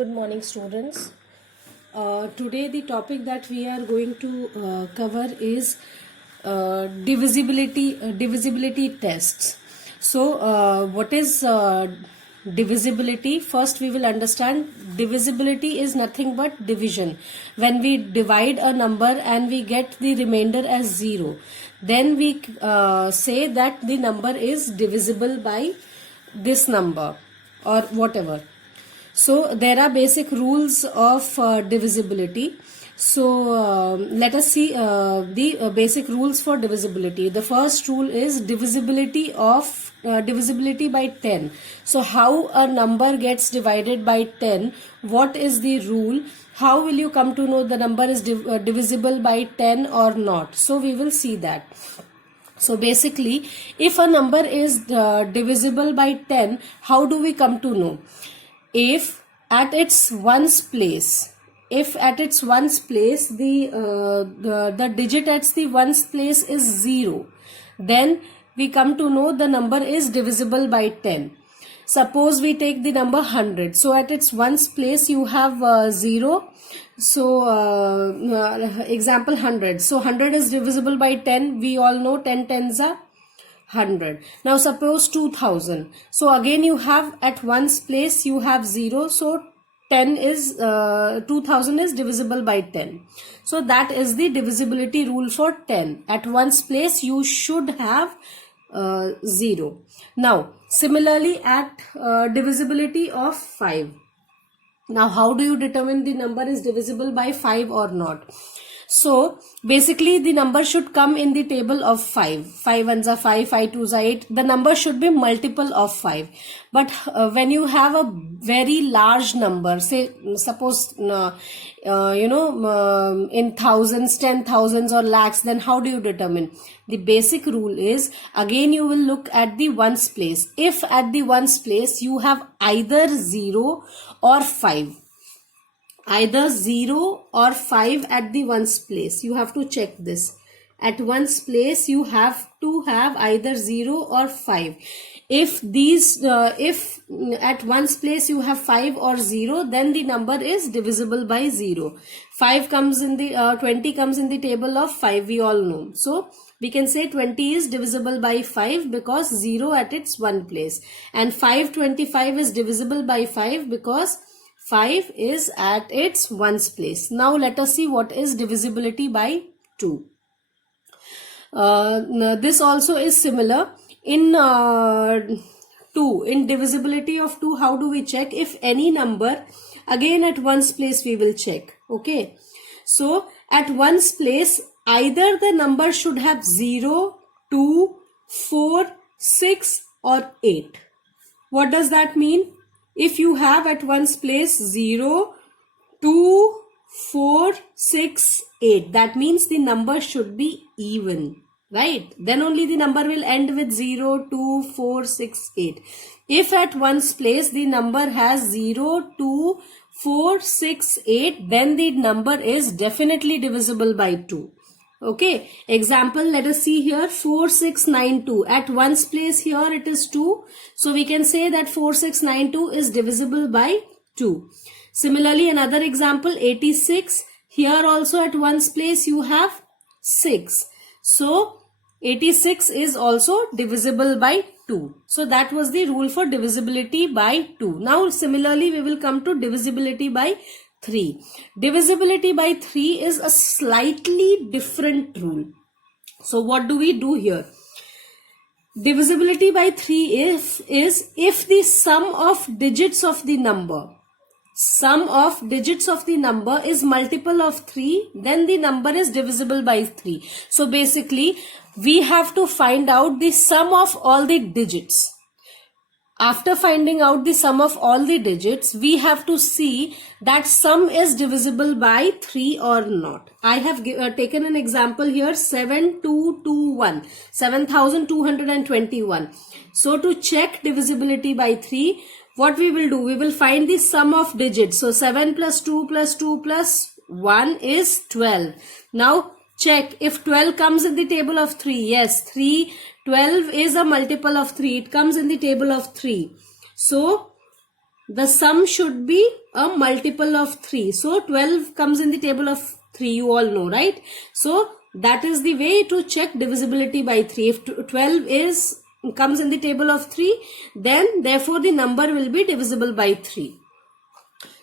Good morning, students. Today the topic that we are going to cover is divisibility tests. So what is divisibility? First we will understand divisibility is nothing but division. When we divide a number and we get the remainder as 0, then we say that the number is divisible by this number or whatever. So there are basic rules of divisibility. So let us see the basic rules for divisibility. The first rule is divisibility by 10. So how a number gets divided by 10? What is the rule? How will you come to know the number is divisible by 10 or not? So we will see that. So basically, if a number is divisible by 10, how do we come to know? If at its ones place the digit at the ones place is 0, then we come to know the number is divisible by 10. Suppose we take the number 100. So at its ones place you have 0. So example 100. So 100 is divisible by 10. We all know 10 tens are 100. Now suppose 2000. So again you have at ones place you have 0. So 2000 is divisible by 10. So that is the divisibility rule for 10. At ones place you should have 0. Now similarly at divisibility of 5. Now how do you determine the number is divisible by 5 or not? So basically the number should come in the table of 5. 5 ones are 5, 5 twos are 8. The number should be multiple of 5. But when you have a very large number, say suppose in thousands, 10,000s or lakhs, then how do you determine? The basic rule is, again you will look at the ones place. If at the ones place you have either 0 or 5, either 0 or 5 at the ones place, you have to check this. At ones place you have to have either 0 or 5. If at ones place you have 5 or 0, then the number is divisible by 0. 5 comes in the 20 comes in the table of 5, we all know. So we can say 20 is divisible by 5 because 0 at its one place, and 525 is divisible by 5 because 5 is at its ones place. Now let us see what is divisibility by 2. This also is similar. In 2, in divisibility of 2, how do we check? If any number, again at ones place we will check. Okay. So at ones place, either the number should have 0, 2, 4, 6 or 8. What does that mean? If you have at ones place 0, 2, 4, 6, 8, that means the number should be even, right? Then only the number will end with 0, 2, 4, 6, 8. If at ones place the number has 0, 2, 4, 6, 8, then the number is definitely divisible by 2. Okay, example, let us see here, 4692. At ones place here it is 2. So we can say that 4692 is divisible by 2. Similarly, another example, 86. Here also at ones place you have 6. So 86 is also divisible by 2. So that was the rule for divisibility by 2. Now similarly we will come to divisibility by 3. Divisibility by 3 is a slightly different rule. So what do we do here? Divisibility by 3 is if the sum of digits of the number is multiple of 3, then the number is divisible by 3. So basically we have to find out the sum of all the digits. After finding out the sum of all the digits, we have to see that sum is divisible by 3 or not. I have taken an example here, 7221, 7221. So to check divisibility by 3, what we will do? We will find the sum of digits. So 7 plus 2 plus 2 plus 1 is 12. Now check if 12 comes in the table of 3. Yes, 12 is a multiple of 3. It comes in the table of 3. So the sum should be a multiple of 3. So 12 comes in the table of 3, you all know, right? So that is the way to check divisibility by 3. If 12 comes in the table of 3, then therefore the number will be divisible by 3.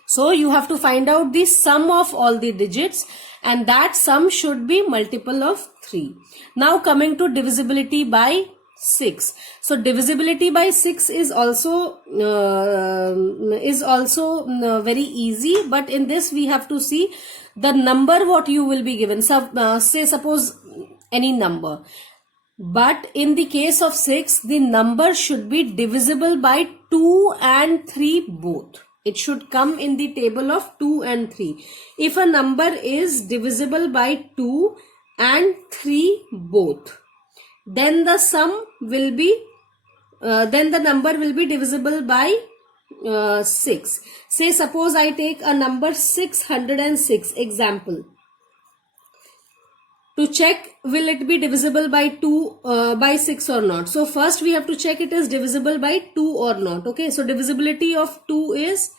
So you have to find out the sum of all the digits, and that sum should be multiple of 3. Now coming to divisibility by 6. So divisibility by 6 is also very easy, but in this we have to see the number what you will be given. So say suppose any number, but in the case of 6 the number should be divisible by 2 and 3 both. It should come in the table of 2 and 3. If a number is divisible by 2 and 3 both, then the sum will be, then the number will be divisible by 6. Say suppose I take a number 606, example. To check will it be divisible by 6 or not. So first we have to check it is divisible by 2 or not. Okay, so divisibility of 2 is,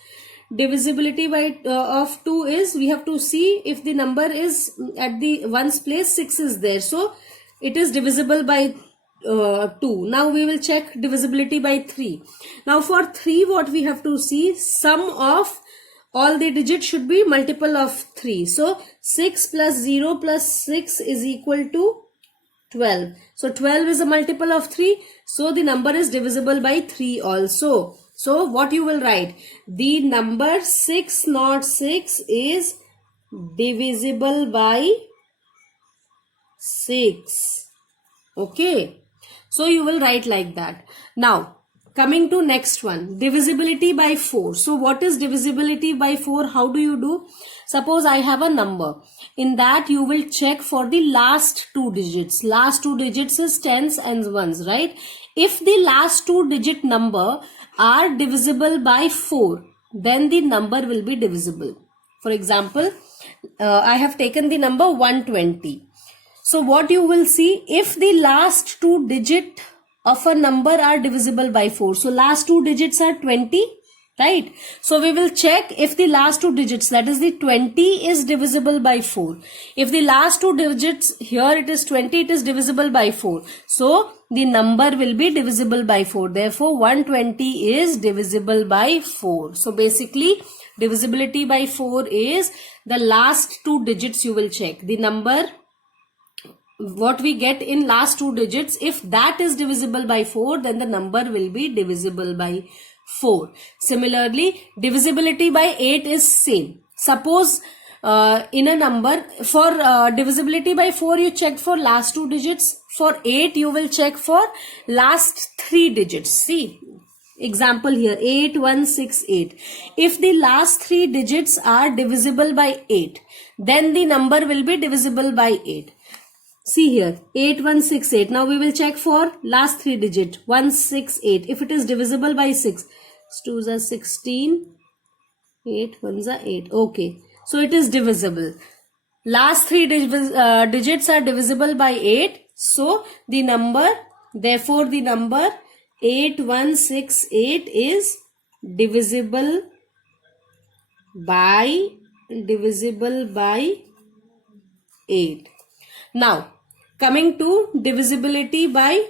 of 2 is, we have to see if the number is at the ones place 6 is there. So it is divisible by 2. Now we will check divisibility by 3. Now for 3 what we have to see, sum of all the digits should be multiple of 3. So 6 plus 0 plus 6 is equal to 12. So 12 is a multiple of 3. So the number is divisible by 3 also. So what you will write? The number 606 is divisible by 6. Okay. So you will write like that. Now coming to next one, divisibility by 4. So what is divisibility by 4? How do you do? Suppose I have a number. In that you will check for the last 2 digits. Last 2 digits is tens and ones, right? If the last 2 digit number are divisible by 4, then the number will be divisible. For example, I have taken the number 120. So what you will see, if the last 2 digit of a number are divisible by 4. So last 2 digits are 20, right? So we will check if the last 2 digits, that is the 20, is divisible by 4. If the last 2 digits, here it is 20, it is divisible by 4. So the number will be divisible by 4. Therefore 120 is divisible by 4. So basically divisibility by 4 is the last 2 digits you will check. The number what we get in last 2 digits, if that is divisible by 4, then the number will be divisible by 4. Similarly, divisibility by 8 is same. Suppose in a number, for divisibility by 4 you checked for last 2 digits. For 8 you will check for last 3 digits. See, example here, 8168. If the last 3 digits are divisible by 8, then the number will be divisible by 8. See here, 8168. Now we will check for last 3 digit, 168. If it is divisible by 6, 2s are 16, 8, 1s are 8. Okay, so it is divisible. Last 3 digits are divisible by 8. So the number, therefore the number 8168 is divisible by 8. Now coming to divisibility by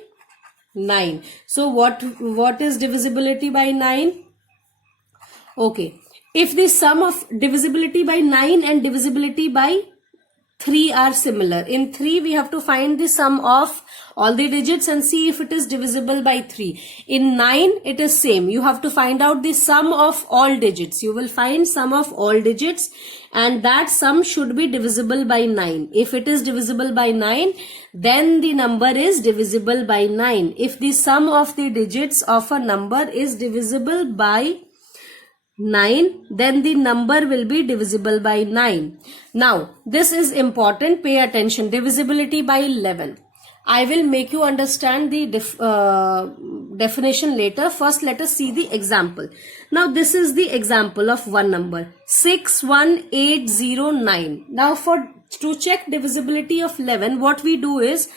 9. So what is divisibility by 9? Okay, if the sum of divisibility by 9 and divisibility by 3 are similar, in 3 we have to find the sum of all the digits and see if it is divisible by 3. In 9 it is same. You have to find out the sum of all digits. You will find sum of all digits and that sum should be divisible by 9. If it is divisible by 9, then the number is divisible by 9. If the sum of the digits of a number is divisible by 9, then the number will be divisible by 9. Now this is important, pay attention. Divisibility by 11. I will make you understand the definition later. First let us see the example. Now this is the example of one number, 61809. Now to check divisibility of 11, what we do is,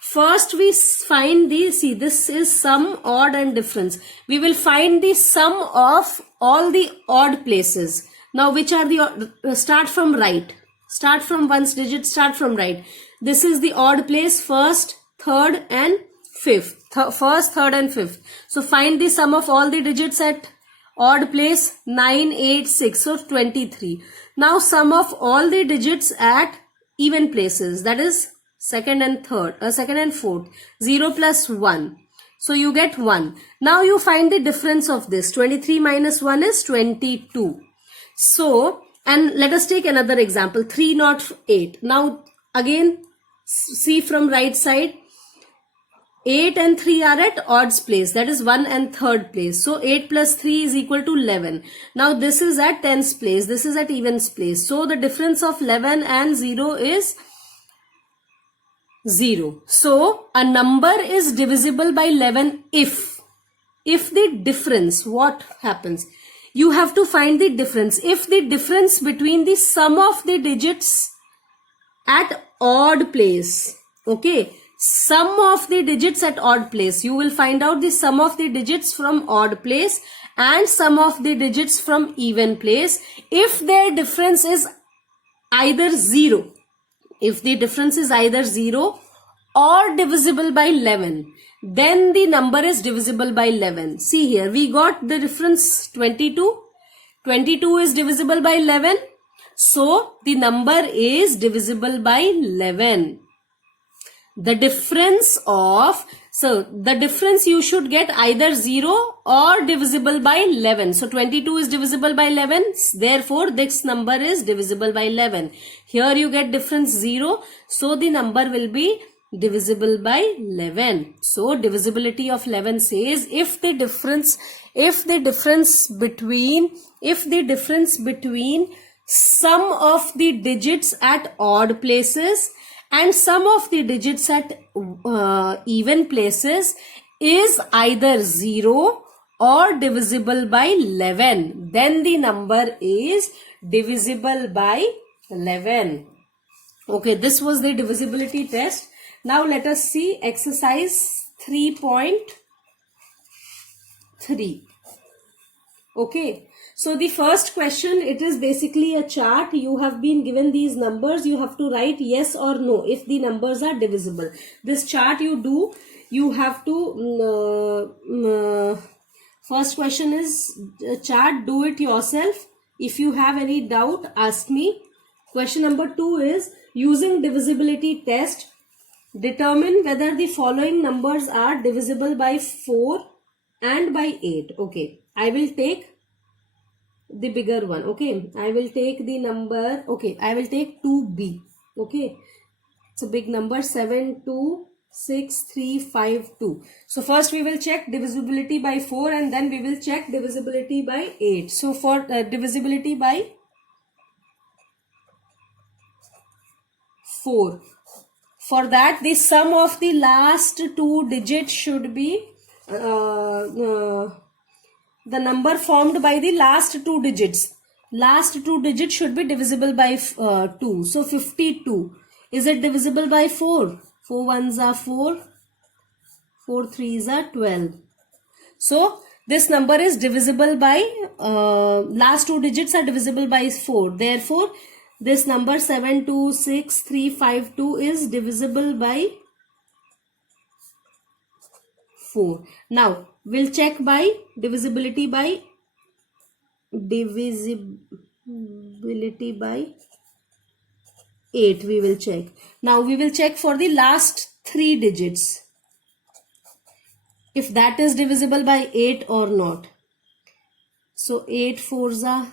First we find the, see, this is sum, odd and difference. We will find the sum of all the odd places. Now which are the, start from right. Start from one's digit, start from right. This is the odd place, first, third and fifth. First, third and fifth. So find the sum of all the digits at odd place, 9, 8, 6, so 23. Now sum of all the digits at even places, that is second and third, second and fourth, 0 plus 1. So you get 1. Now you find the difference of this. 23 minus 1 is 22. So, and let us take another example, 3 not 8. Now again, see from right side, 8 and 3 are at odds place, that is 1 and third place. So 8 plus 3 is equal to 11. Now this is at tens place, this is at evens place. So the difference of 11 and 0 is 0. So a number is divisible by 11 if the difference, what happens? You have to find the difference. If the difference between the sum of the digits at odd place, okay, sum of the digits at odd place, you will find out the sum of the digits from odd place and sum of the digits from even place. If their difference is either 0, if the difference is either 0 or divisible by 11, then the number is divisible by 11. See here, we got the difference 22. 22 is divisible by 11. So the number is divisible by 11. The difference of, so the difference you should get either 0 or divisible by 11. So 22 is divisible by 11. Therefore, this number is divisible by 11. Here you get difference 0. So the number will be divisible by 11. So divisibility of 11 says if the difference between sum of the digits at odd places and sum of the digits at even places is either 0 or divisible by 11, then the number is divisible by 11. Okay, this was the divisibility test. Now let us see exercise 3.3. Okay, so the first question, it is basically a chart. You have been given these numbers. You have to write yes or no if the numbers are divisible. This chart you have to, first question is chart, do it yourself. If you have any doubt, ask me. Question number 2 is using divisibility test, determine whether the following numbers are divisible by 4 and by 8. Okay, I will take the bigger one. Okay, I will take the number, okay, I will take 2b. Okay, it's a big number, 7, 2, 6, 3, 5, 2. So first we will check divisibility by 4 and then we will check divisibility by 8. So for divisibility by 4, for that the sum of the last 2 digits should be the number formed by the last 2 digits. Last 2 digits should be divisible by 2. So 52. Is it divisible by 4? 4 ones are 4. 4 threes are 12. So this number is divisible by, last 2 digits are divisible by 4. Therefore, this number 726,352 is divisible by 4. Now we'll check by divisibility by 8. We will check. Now we will check for the last 3 digits, if that is divisible by 8 or not. So 8 4s are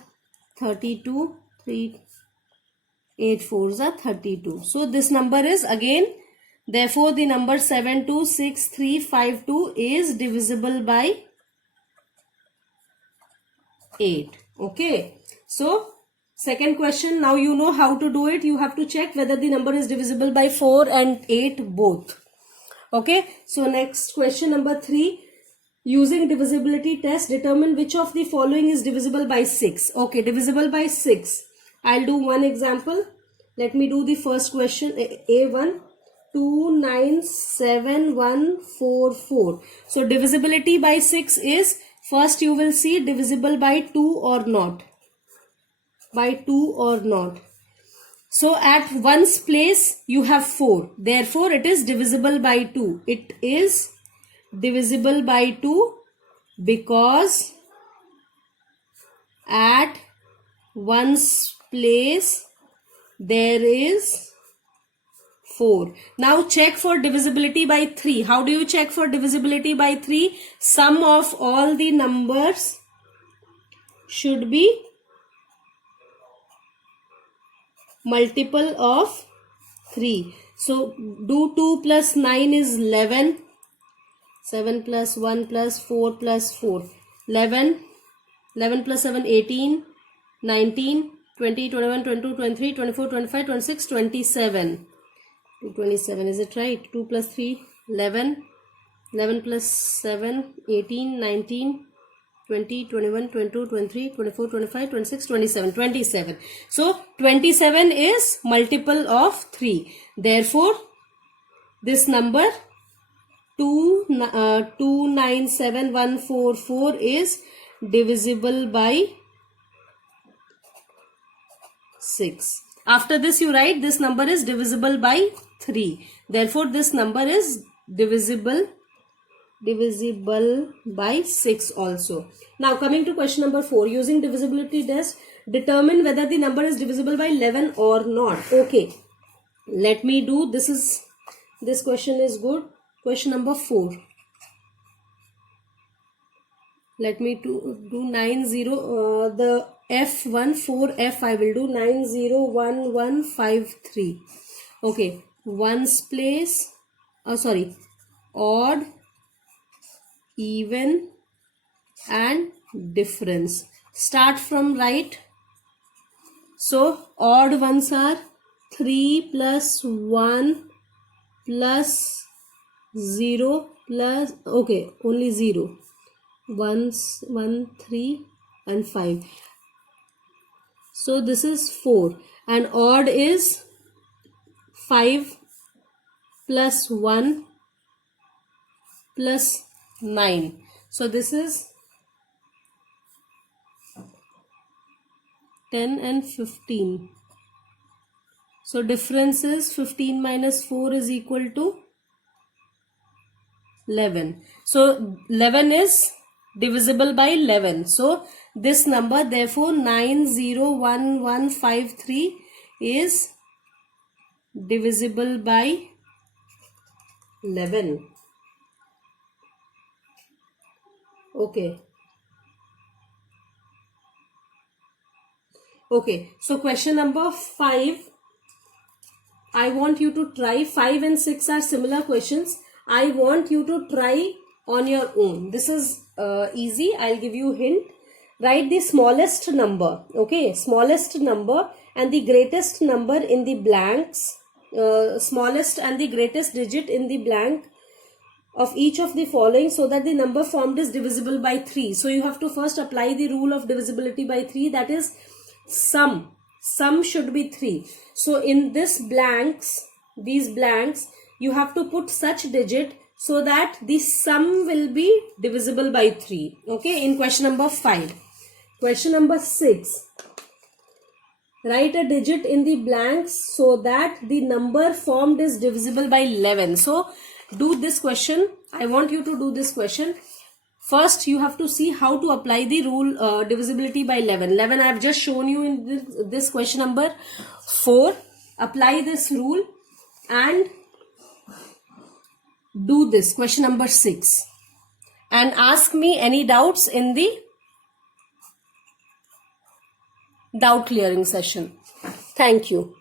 32, 8 4s are 32. So this number is again, therefore the number 726,352 is divisible by 8. Okay, so second question, now you know how to do it. You have to check whether the number is divisible by 4 and 8 both. Okay, so next question number 3, using divisibility test, determine which of the following is divisible by 6. Okay, divisible by 6. I'll do one example. Let me do the first question, A1. 297,144. So divisibility by 6 is, first you will see divisible by 2 or not. By 2 or not. So at ones place you have 4. Therefore it is divisible by 2. It is divisible by 2 because at ones place there is 4. Now check for divisibility by 3. How do you check for divisibility by 3? Sum of all the numbers should be multiple of 3. So do 2 plus 9 is 11. 7 plus 1 plus 4 plus 4. 11. 11 plus 7, 18. 19. 20, 21, 22, 23, 24, 25, 26, 27. 27, is it right? 2 plus 3, 11. 11 plus 7, 18, 19, 20, 21, 22, 23, 24, 25, 26, 27. 27. So 27 is multiple of 3. Therefore, this number 297,144 is divisible by 6. After this you write this number is divisible by 3. Therefore this number is divisible by 6 also. Now coming to question number 4. Using divisibility test, determine whether the number is divisible by 11 or not. Okay. Let me do this question is good. Question number 4. Let me do 90 the F1 4F I will do 901153. Okay, ones place, odd, even and difference. Start from right. So odd ones are 3 plus 1 plus 0 plus, okay, only 0. 1, 3 and 5. So this is 4, and odd is 5 plus 1 plus 9. So this is 10 and 15. So difference is 15 minus 4 is equal to 11. So 11 is divisible by 11. So this number, therefore 901153 is divisible by 11. Okay. Okay. So question number 5. I want you to try. 5 and 6 are similar questions. I want you to try on your own. This is easy. I'll give you a hint. Write the smallest number. Okay, smallest number and the greatest number in the blanks. Smallest and the greatest digit in the blank of each of the following, so that the number formed is divisible by 3. So you have to first apply the rule of divisibility by 3, that is sum. Sum should be 3. So in these blanks, you have to put such digit so that the sum will be divisible by 3. Okay, in question number 5. Question number 6. Write a digit in the blanks so that the number formed is divisible by 11. So do this question. I want you to do this question. First you have to see how to apply the rule divisibility by 11. 11 I have just shown you in this question number 4. Apply this rule and do this question number 6 and ask me any doubts in the doubt clearing session. Thank you.